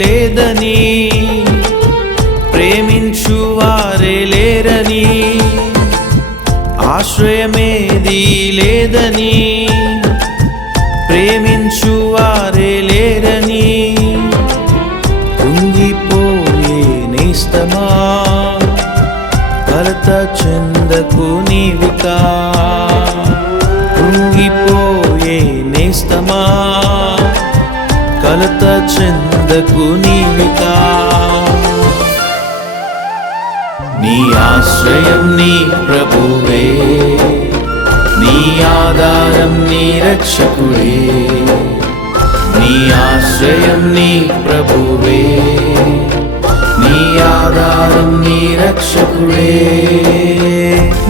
లేదని, ప్రేమించువారే లేరని, ఆశ్రయమేది లేదని, ప్రేమించువారే లేరని, కుంగిపోయే నేస్తమా కలత చెందకు నీవికా, కుంగిపోయే నేస్తమా కలత చెందకు నీవికా. నీ ఆశ్రయం నీ ప్రభువే, నీ ఆధారం నీ రక్షకుడే, నీ ఆశ్రయం నీ ప్రభువే, నీ ఆధారం నీ రక్షకుడే,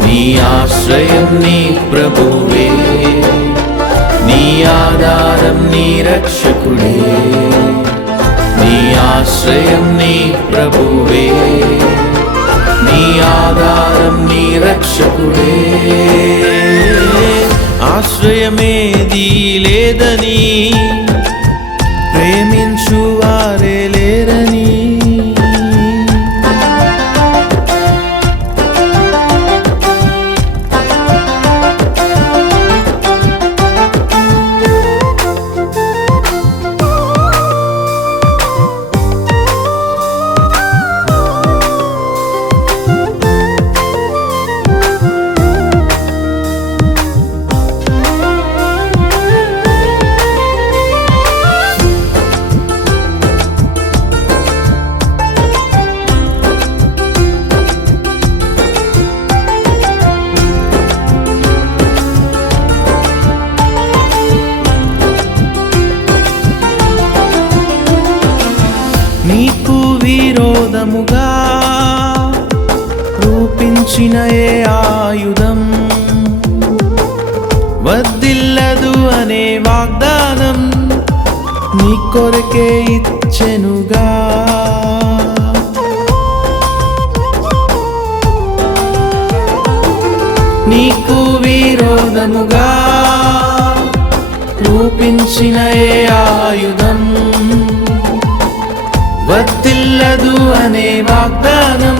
నీ ఆశ్రయం నీ ప్రభువే, నీ ఆధారం నీ రక్షకుడే, నీ ఆశ్రయం నీ ప్రభువే, నీ ఆధారం నీ రక్షకుడే. ఆశ్రయమేది లేదని, ప్రేమించువారే లేరని, నీకు విరోధముగా రూపించిన ఏ ఆయుధం వర్ధిల్లదు అనే వాగ్దానం నీ కొరకే ఇచ్చెనుగా. నీకు విరోధముగా రూపించిన ఏ ఆయుధం వర్ధిల్లదు అనే వాగ్దానం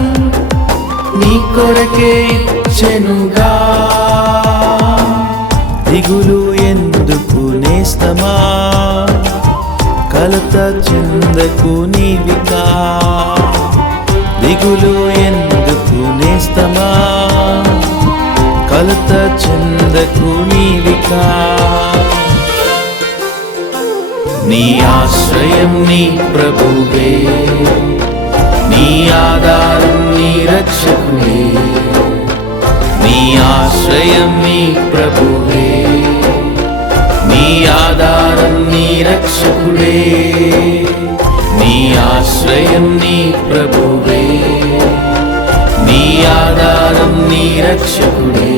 నీ కొరకే ఇచ్చెనుగా. దిగులు ఎందుకు నేస్తమా కలత చెందకు నీవికా, దిగులు ఎందుకు నేస్తమా కలత చెందకు నీవికా. నీ ఆశ్రయం నీ ప్రభువే, నీ ఆధారం నీ రక్షకుడే, నీ ఆశ్రయం నీ ప్రభువే, నీ ఆధారం నీ రక్షకుడే, నీ ఆశ్రయం నీ ప్రభువే, నీ ఆధారం నీ రక్షకుడే,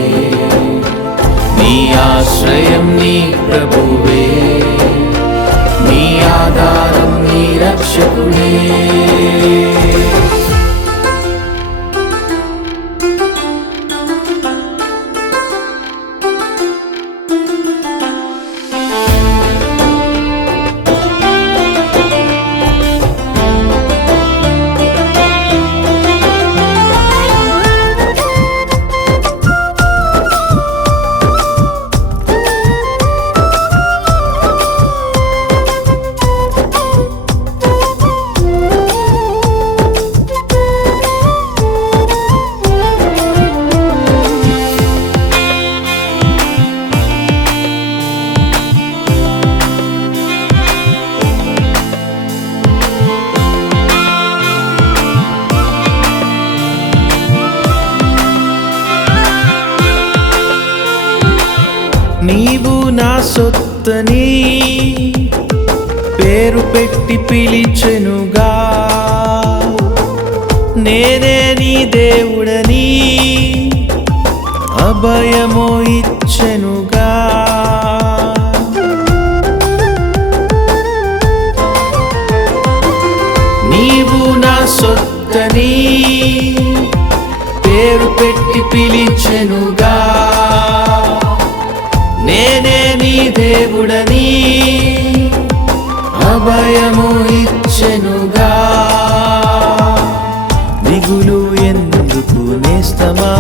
నీ ఆశ్రయం నీ ప్రభువే, నీ ఆధారం నీ రక్షకుడే. నీవు నా సొత్తని పేరు పెట్టి పిలిచెనుగా, నేనే నీ దేవుడని అభయము ఇచ్చెనుగా. నీవు నా సొత్తని పేరు పెట్టి పిలిచెనుగా, నేనే నీ దేవుడని అభయము ఇచ్చెనుగా. ఇచ్చెనుగా. దిగులు ఎందుకు నేస్తమా,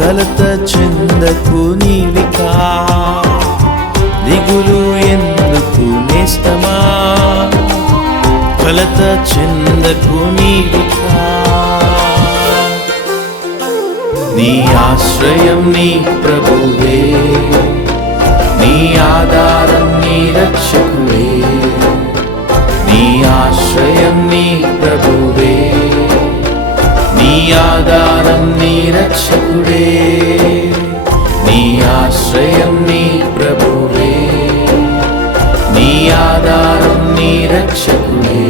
కలత చెందకు నీవికా. దిగులు ఎందుకు నేస్తమా, కలత చెందకు నీవికా. నీ ఆశ్రయం నీ ప్రభువే, నీ ఆధారం నీ రక్షకుడే. నీ ఆశ్రయం నీ ప్రభువే, నీ ఆధారం నీ రక్షకుడే. నీ ఆశ్రయం నీ ప్రభువే, నీ ఆధారం నీ రక్షకుడే.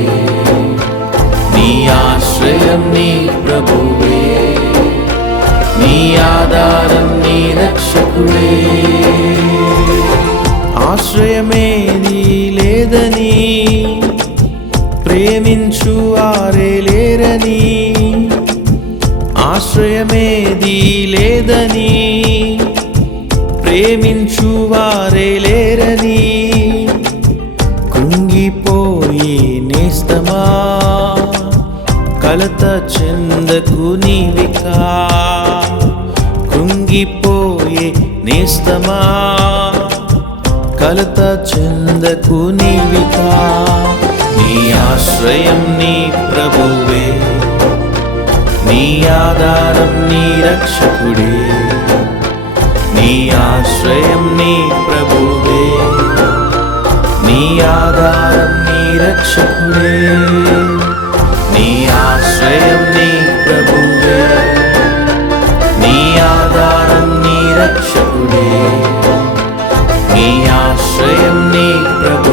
నీ ఆశ్రయం నీ ప్రభువే, నీ ఆధారం నీ రక్షకుడే. ఆశ్రయమేది లేదని ప్రేమించు వారే లేరని. ఆశ్రయమేది లేదని ప్రేమించు వారే లేరని. కృంగిపోయి నేస్తమా, కలత చెందకు నీవికా. కృంగిపోయే నేస్తమా, కలత చెందకు నీవికా. నీ ఆశ్రయం నీ ప్రభువే, నీ ఆధారం నీ రక్షకుడే. నీ ఆశ్రయం నీ ప్రభువే, నీ ఆధారం నీ రక్షకుడే. నీ ఆశ్రయం నీ ప్రభువే, నీ ఆధారం నీ రక్షకుడే. నీ ఆశ్రయం నీ ప్రభు